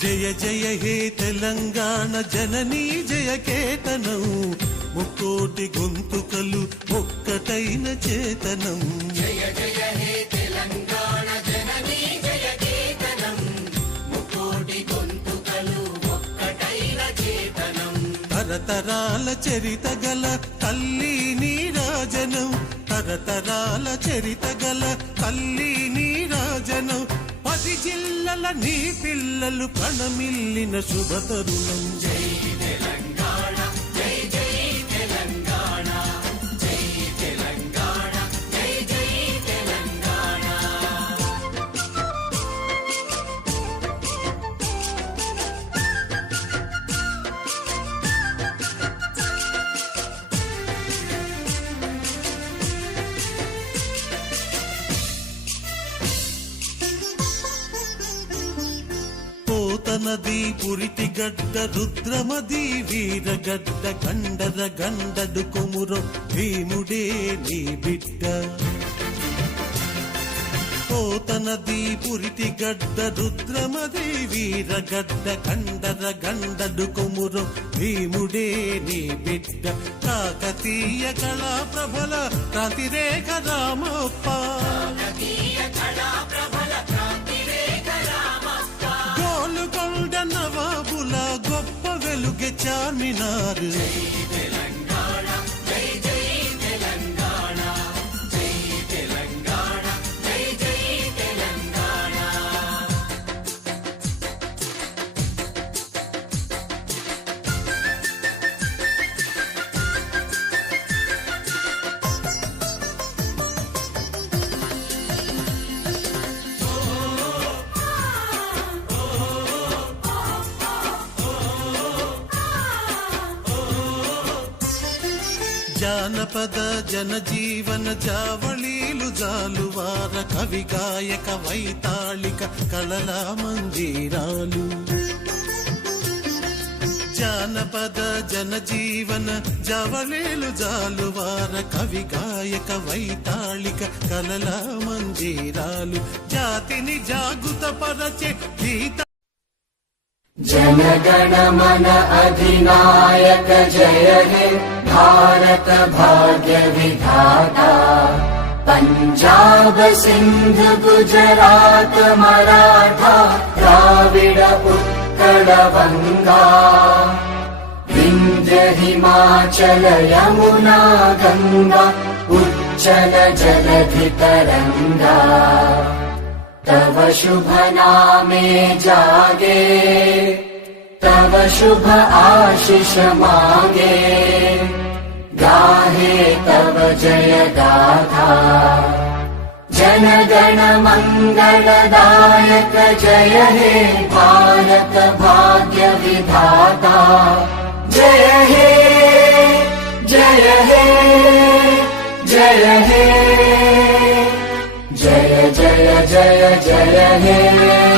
జయ జయ హే తెలంగాణ జననీ జయ కేతనం, ముక్కోటి గొంతుకలు ఒక్కటైన చేతనం. జయ జయ హే తెలంగాణ జననీ జయ కేతనం, ముక్కోటి గొంతుకలు ఒక్కటైన చేతనం. తరతరాల చరిత గల తల్లి నీరాజనం, తరతరాల చరిత గల తల్లి నీరాజనం. 10 జిల్లల నీ పిల్లలు ప్రణమిల్లిన శుభతరుణం. జై తెలంగాణ జై జై తెలంగాణ, జై తెలంగాణ జై జై తెలంగాణ. పోతనది పురిటి గడ్డ రుద్రమది వీరగడ్డ, గండర గండడు కొమురం భీముడే నీ బిడ్డ. పోతనది పురిటి గడ్డ రుద్రమది వీరగడ్డ, గండర గండడు కొమురం భీముడే నీ బిడ్డ. కాకతీయ కళా ప్రభల క్రాంతిరేఖ రామప్ప, గోలుకొండ నవాబుల గొప్ప వెలుగె చార్మినార్. జై తెలంగాణ జై జై తెలంగాణ, జై తెలంగాణ జై జై తెలంగాణ. జానపద జనజీవన జావళీలు జాలువార, కవి గాయక వైతాళిక కళల మంజీరాలు. జానపద జనజీవన జావళీలు జాలువార, కవి గాయక వైతాళిక కళల మంజీరాలు. జాతిని జాగృత పరచే గీత. जनगण मन अधिनायक जय हे भारत भाग्य विधाता. पंजाब सिंध गुजरात मराठा द्राविड उत्कल बंगा, विंध्य हिमाचल यमुना गंगा उच्चल जलधि तरंगा. तव शुभ नामे जागे, तव शुभ आशीष मांगे, गाहे तव जय गाथा. जनगण मंगलदायक जय हे भारत भाग्य विधाता. जय हे जय हे जय हे, जय जय जय जय हे.